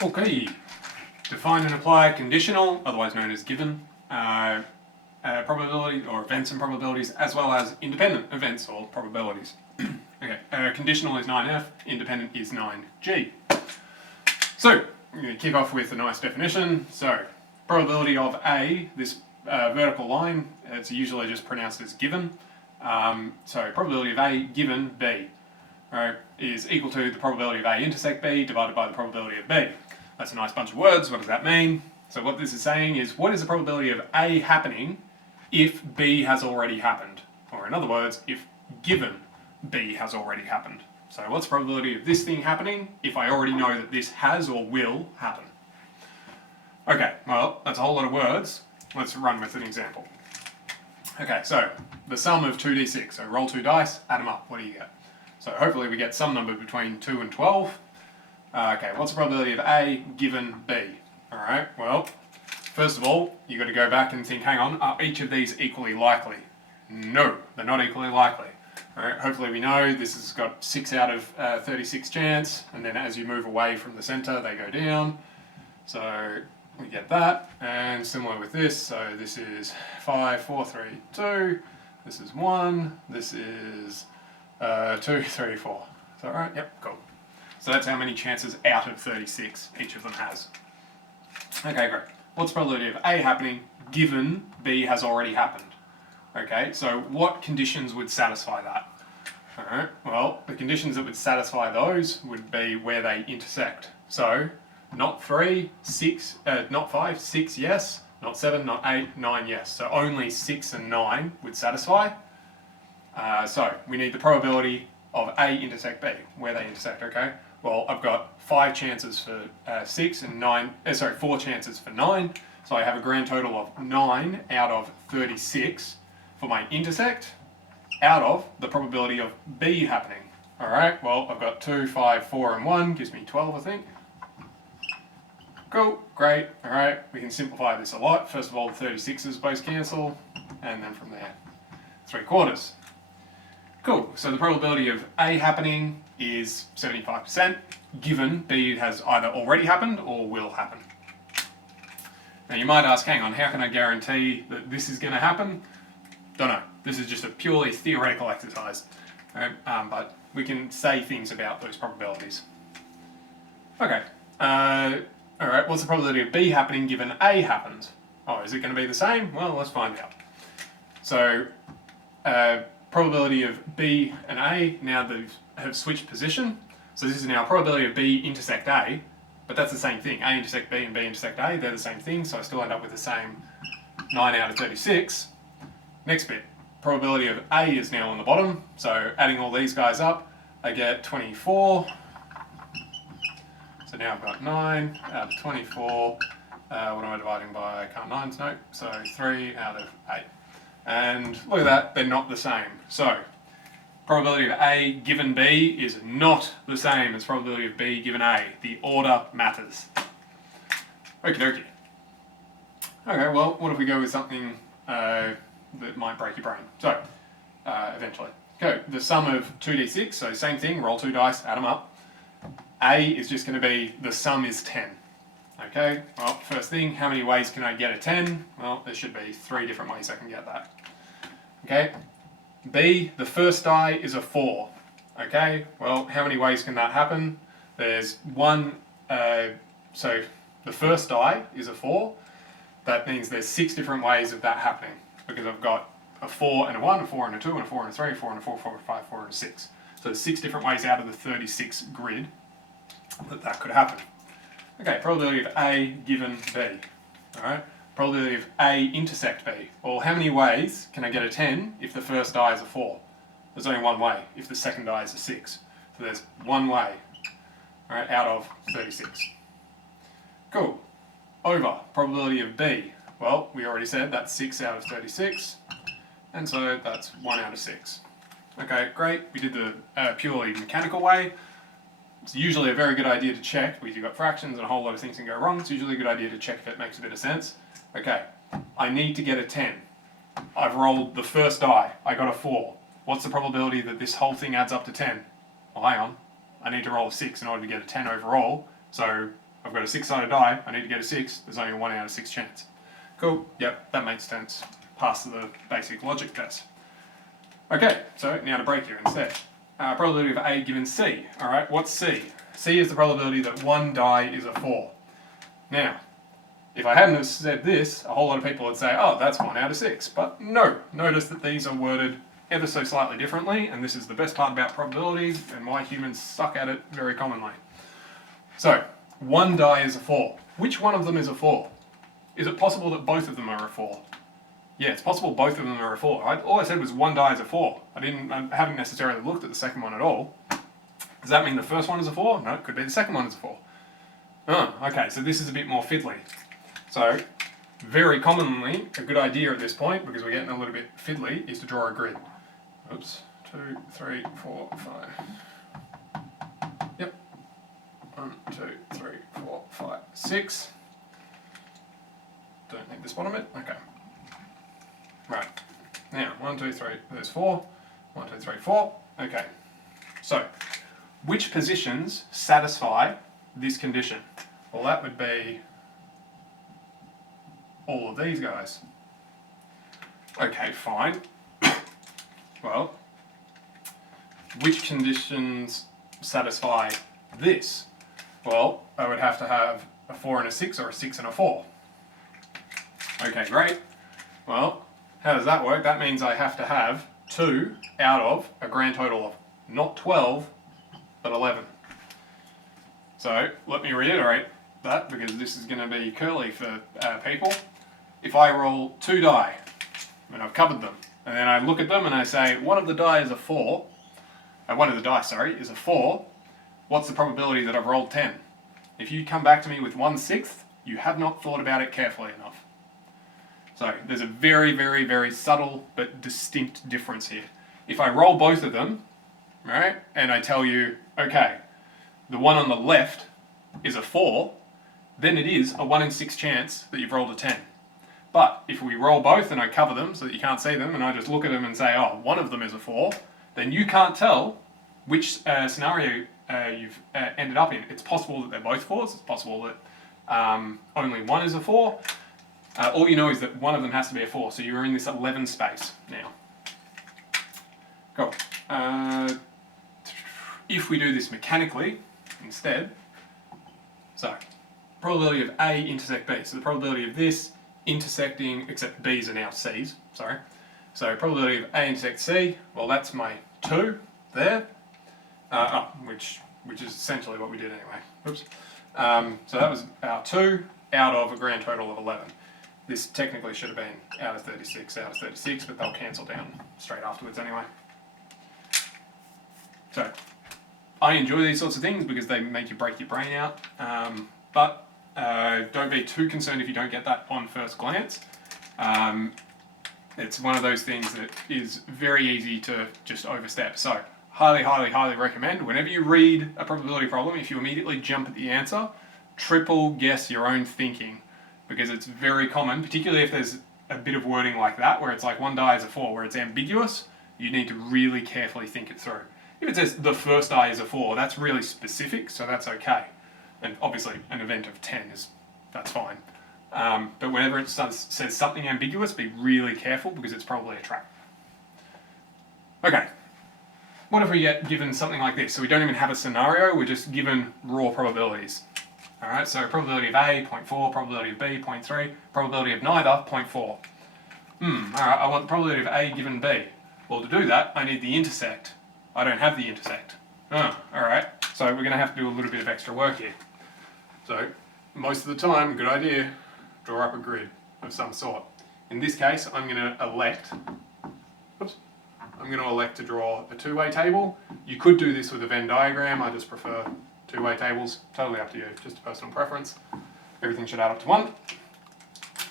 Okay, define and apply conditional, otherwise known as given, probability or events and probabilities, as well as independent events or probabilities. Okay, conditional is 9F, independent is 9G. So, I'm going to kick off with a nice definition. So, probability of A, this vertical line, it's usually just pronounced as given. So, probability of A given B, right, is equal to the probability of A intersect B divided by the probability of B. That's a nice bunch of words. What does that mean? So what this is saying is, what is the probability of A happening if B has already happened? Or in other words, if given B has already happened. So what's the probability of this thing happening if I already know that this has or will happen? Okay, well, that's a whole lot of words. Let's run with an example. Okay, so the sum of 2d6. So roll 2 dice, add them up. What do you get? So hopefully we get some number between 2 and 12. Okay, what's the probability of A given B? Alright, well, first of all, you've got to go back and think, hang on, are each of these equally likely? No, they're not equally likely. Alright, hopefully we know this has got 6 out of 36 chance, and then as you move away from the centre, they go down. So we get that, and similar with this, so this is 5, 4, 3, 2, this is 1, this is 2, 3, 4. Is that right? Yep, cool. So that's how many chances out of 36 each of them has. Okay, great. What's the probability of A happening given B has already happened? Okay, so what conditions would satisfy that? Alright, well, the conditions that would satisfy those would be where they intersect. So, not 3, 6, not 5, 6, yes. Not 7, not 8, 9, yes. So only 6 and 9 would satisfy. So, we need the probability of A intersect B, where they intersect, okay? Well, I've got 5 chances for 6 and 9, 4 chances for 9, so I have a grand total of 9 out of 36 for my intersect, out of the probability of B happening. Alright, well, I've got 2, 5, 4 and 1, gives me 12, I think. Cool, great, alright, we can simplify this a lot. First of all, the 36s both cancel, and then from there, 3/4. Cool, so the probability of A happening is 75%, given B has either already happened or will happen. Now you might ask, hang on, how can I guarantee that this is going to happen? Don't know. This is just a purely theoretical exercise. Right? But we can say things about those probabilities. Okay, alright, what's the probability of B happening given A happens? Oh, is it going to be the same? Well, let's find out. So, probability of B and A, now they have switched position. So this is now probability of B intersect A, but that's the same thing. A intersect B and B intersect A, they're the same thing, so I still end up with the same 9 out of 36. Next bit, probability of A is now on the bottom, so adding all these guys up, I get 24. So now I've got 9 out of 24. What am I dividing by? I can't 9s, no. So 3 out of 8. And look at that, they're not the same. So, probability of A given B is not the same as probability of B given A. The order matters. Okie dokie. Okay, well, what if we go with something that might break your brain? So, eventually. Okay, the sum of 2d6, so same thing, roll 2 dice, add them up. A is just going to be, the sum is 10. Okay, well, first thing, how many ways can I get a 10? Well, there should be 3 different ways I can get that. Okay, B, the first die is a 4. Okay, well, how many ways can that happen? There's one, so the first die is a 4. That means there's 6 different ways of that happening, because I've got a 4 and a 1, a 4 and a 2, and a 4 and a 3, a 4 and a 4, 4 and a 5, 4 and a 6. So there's 6 different ways out of the 36 grid that could happen. Okay, probability of A given B. Alright, probability of A intersect B. Well, how many ways can I get a 10 if the first die is a 4? There's only one way if the second die is a 6. So there's one way, alright, out of 36. Cool. Over, probability of B. Well, we already said that's 6 out of 36, and so that's 1 out of 6. Okay, great. We did the purely mechanical way. It's usually a very good idea to check, because you've got fractions and a whole lot of things can go wrong. It's usually a good idea to check if it makes a bit of sense. Okay, I need to get a 10. I've rolled the first die. I got a 4. What's the probability that this whole thing adds up to 10? Well, hang on. I need to roll a 6 in order to get a 10 overall. So I've got a 6-sided die, I need to get a 6, there's only a 1 out of 6 chance. Cool, yep, that makes sense. Pass the basic logic test. Okay, so now to break here instead. Probability of A given C. Alright, what's C? C is the probability that one die is a 4. Now, if I hadn't have said this, a whole lot of people would say, oh, that's 1 out of 6. But no, notice that these are worded ever so slightly differently, and this is the best part about probabilities and why humans suck at it very commonly. So, one die is a 4. Which one of them is a 4? Is it possible that both of them are a 4? Yeah, it's possible both of them are a 4. All I said was one die is a 4. I haven't necessarily looked at the second one at all. Does that mean the first one is a 4? No, it could be the second one is a 4. Oh, okay, so this is a bit more fiddly. So, very commonly, a good idea at this point, because we're getting a little bit fiddly, is to draw a grid. Oops, 2, 3, 4, 5. Yep. 1, 2, 3, 4, 5, 6. Don't need this bottom bit. Okay. Right. Now, 1, 2, 3, there's 4. 1, 2, 3, 4. Okay. So, which positions satisfy this condition? Well, that would be all of these guys. Okay, fine. Well, which conditions satisfy this? Well, I would have to have a 4 and a 6 or a 6 and a 4. Okay, great. Well, how does that work? That means I have to have 2 out of a grand total of not 12, but 11. So, let me reiterate that because this is going to be curly for people. If I roll 2 die, and I've covered them, and then I look at them and I say, one of the die is a 4, one of the dice, sorry, is a 4, what's the probability that I've rolled 10? If you come back to me with 1/6, you have not thought about it carefully enough. So, there's a very, very, very subtle but distinct difference here. If I roll both of them, right, and I tell you, okay, the one on the left is a 4, then it is a 1 in 6 chance that you've rolled a 10. But if we roll both and I cover them so that you can't see them and I just look at them and say, oh, one of them is a 4, then you can't tell which scenario you've ended up in. It's possible that they're both 4s, it's possible that only one is a 4. All you know is that one of them has to be a 4, so you're in this 11 space now. Cool. If we do this mechanically instead, so probability of A intersect B, so the probability of this intersecting, except B's are now C's, sorry. So probability of A intersect C, well that's my 2 there, which is essentially what we did anyway. Oops. So that was our 2 out of a grand total of 11. This technically should have been out of 36, but they'll cancel down straight afterwards anyway. So, I enjoy these sorts of things because they make you break your brain out, but don't be too concerned if you don't get that on first glance. It's one of those things that is very easy to just overstep. So, highly, highly, highly recommend, whenever you read a probability problem, if you immediately jump at the answer, triple guess your own thinking. Because it's very common, particularly if there's a bit of wording like that, where it's like one die is a 4, where it's ambiguous, you need to really carefully think it through. If it says the first die is a 4, that's really specific, so that's okay. And obviously, an event of 10 that's fine. But whenever it says something ambiguous, be really careful, because it's probably a trap. Okay. What if we get given something like this? So we don't even have a scenario, we're just given raw probabilities. Alright, so probability of A, 0.4, probability of B, 0.3, probability of neither, 0.4. Alright, I want the probability of A given B. Well, to do that, I need the intersect. I don't have the intersect. Alright, so we're going to have to do a little bit of extra work here. So, most of the time, good idea, draw up a grid of some sort. In this case, I'm going to elect to draw a two-way table. You could do this with a Venn diagram, I just prefer two-way tables, totally up to you, just a personal preference. Everything should add up to 1.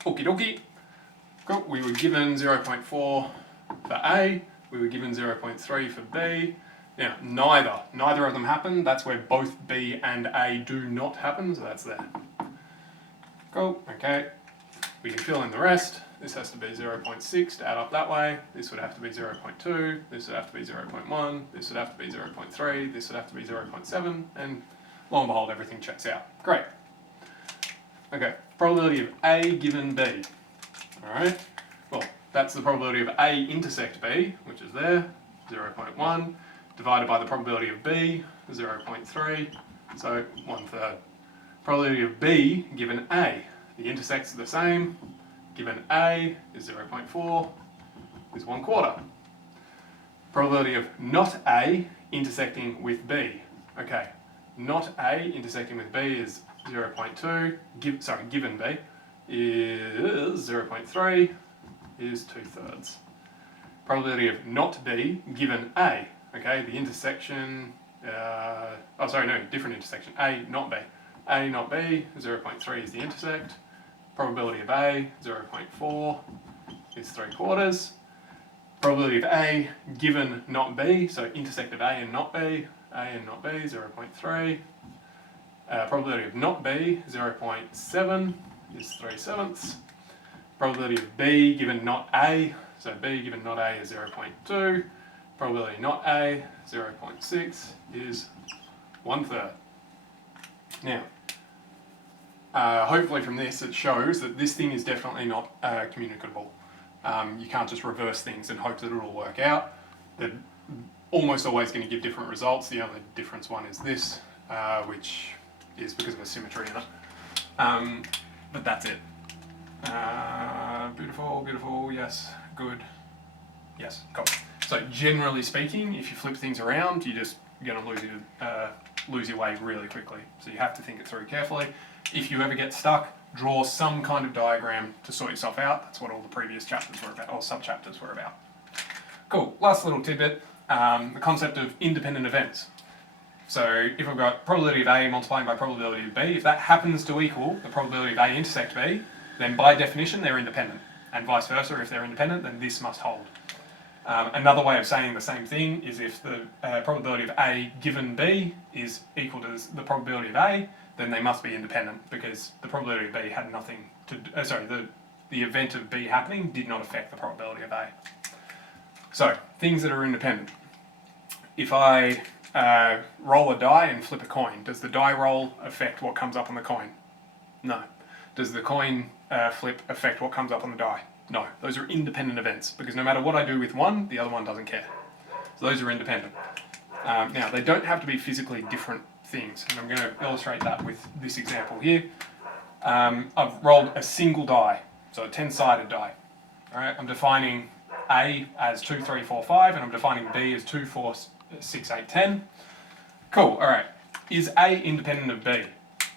Okie dokie. Cool, we were given 0.4 for A, we were given 0.3 for B. Now, neither of them happen, that's where both B and A do not happen, so that's there. Cool, okay. We can fill in the rest. This has to be 0.6 to add up that way. This would have to be 0.2. This would have to be 0.1. This would have to be 0.3. This would have to be 0.7. And lo and behold, everything checks out. Great. Okay, probability of A given B. Alright, well, that's the probability of A intersect B, which is there, 0.1, divided by the probability of B, 0.3, so 1/3. Probability of B given A, the intersects are the same, given A is 0.4, is 1/4. Probability of not A intersecting with B. Okay, not A intersecting with B is 0.2, given B is 0.3, is 2/3. Probability of not B given A. Okay, the intersection, different intersection, A not B. A not B, 0.3 is the intersect. Probability of A, 0.4 is 3/4. Probability of A given not B, so intersect of A and not B, 0.3. Probability of not B, 0.7 is 3/7. Probability of B given not A, so B given not A is 0.2. Probability not A, 0.6 is 1/3. Now, hopefully from this it shows that this thing is definitely not communicable. You can't just reverse things and hope that it'll work out. They're almost always going to give different results. The only difference one is this, which is because of a symmetry in it. But that's it. Beautiful, beautiful, yes, good. Yes, cool. So generally speaking, if you flip things around, you're going to lose your way really quickly. So you have to think it through carefully. If you ever get stuck, draw some kind of diagram to sort yourself out. That's what all the previous chapters were about, or sub-chapters were about. Cool, last little tidbit, the concept of independent events. So if I've got probability of A multiplying by probability of B, if that happens to equal the probability of A intersect B, then by definition they're independent. And vice versa, if they're independent, then this must hold. Another way of saying the same thing is if the probability of A given B is equal to the probability of A, then they must be independent because the probability of B had nothing to the event of B happening did not affect the probability of A. So, things that are independent. If I roll a die and flip a coin, does the die roll affect what comes up on the coin? No. Does the coin flip affect what comes up on the die? No. Those are independent events because no matter what I do with one, the other one doesn't care. So those are independent. Now, they don't have to be physically different things, and I'm going to illustrate that with this example here. I've rolled a single die, so a 10-sided die. All right, I'm defining A as 2, 3, 4, 5, and I'm defining B as 2, 4, 6, 8, 10. Cool, all right. Is A independent of B?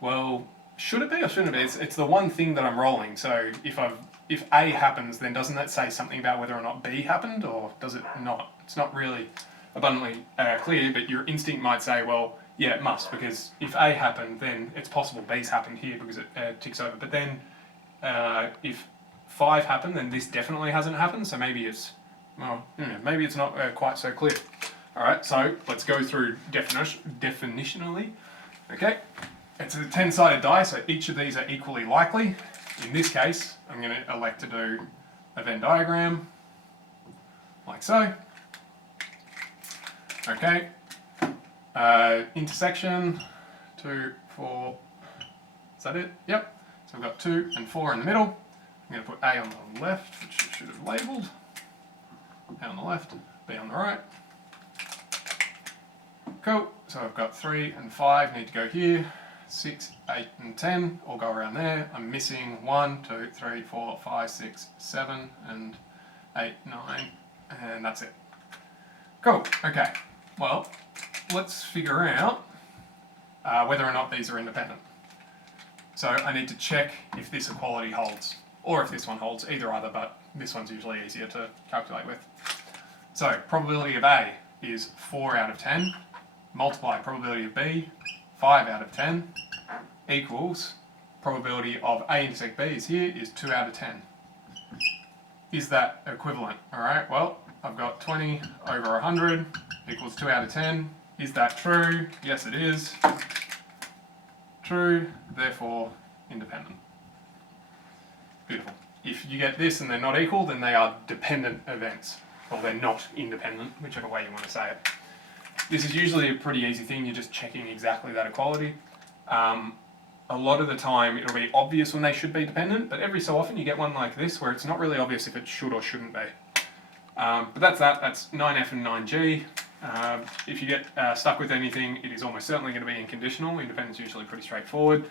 Well, should it be or shouldn't it be? It's the one thing that I'm rolling, so if A happens, then doesn't that say something about whether or not B happened, or does it not? It's not really abundantly clear, but your instinct might say, well, yeah, it must, because if A happened, then it's possible B's happened here because it ticks over. But then if 5 happened, then this definitely hasn't happened, so maybe it's, well, maybe it's not quite so clear. All right, so let's go through definitionally. Okay, it's a 10-sided die, so each of these are equally likely. In this case, I'm going to elect to do a Venn diagram, like so. Okay, intersection, 2, 4, is that it? Yep, so we've got 2 and 4 in the middle. I'm going to put A on the left, which I should have labelled. A on the left, B on the right. Cool, so I've got 3 and 5 need to go here. 6, 8 and 10 all go around there. I'm missing 1, 2, 3, 4, 5, 6, 7 and 8, 9, and that's it. Cool, okay. Well, let's figure out whether or not these are independent. So I need to check if this equality holds, or if this one holds, either, but this one's usually easier to calculate with. So probability of A is 4 out of 10, multiply probability of B, 5 out of 10, equals probability of A intersect B is here, is 2 out of 10. Is that equivalent? Alright, well, I've got 20 over 100 equals 2 out of 10. Is that true? Yes, it is. True, therefore independent. Beautiful. If you get this and they're not equal, then they are dependent events. Or they're not independent, whichever way you want to say it. This is usually a pretty easy thing, you're just checking exactly that equality. a lot of the time it'll be obvious when they should be dependent, but every so often you get one like this where it's not really obvious if it should or shouldn't be. But that's 9F and 9G. If you get stuck with anything, it is almost certainly going to be in conditional. Independent's usually pretty straightforward.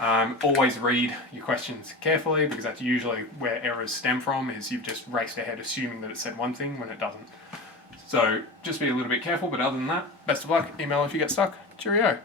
Always read your questions carefully, because that's usually where errors stem from, is you've just raced ahead assuming that it said one thing when it doesn't. So just be a little bit careful, but other than that, best of luck. Email if you get stuck. Cheerio.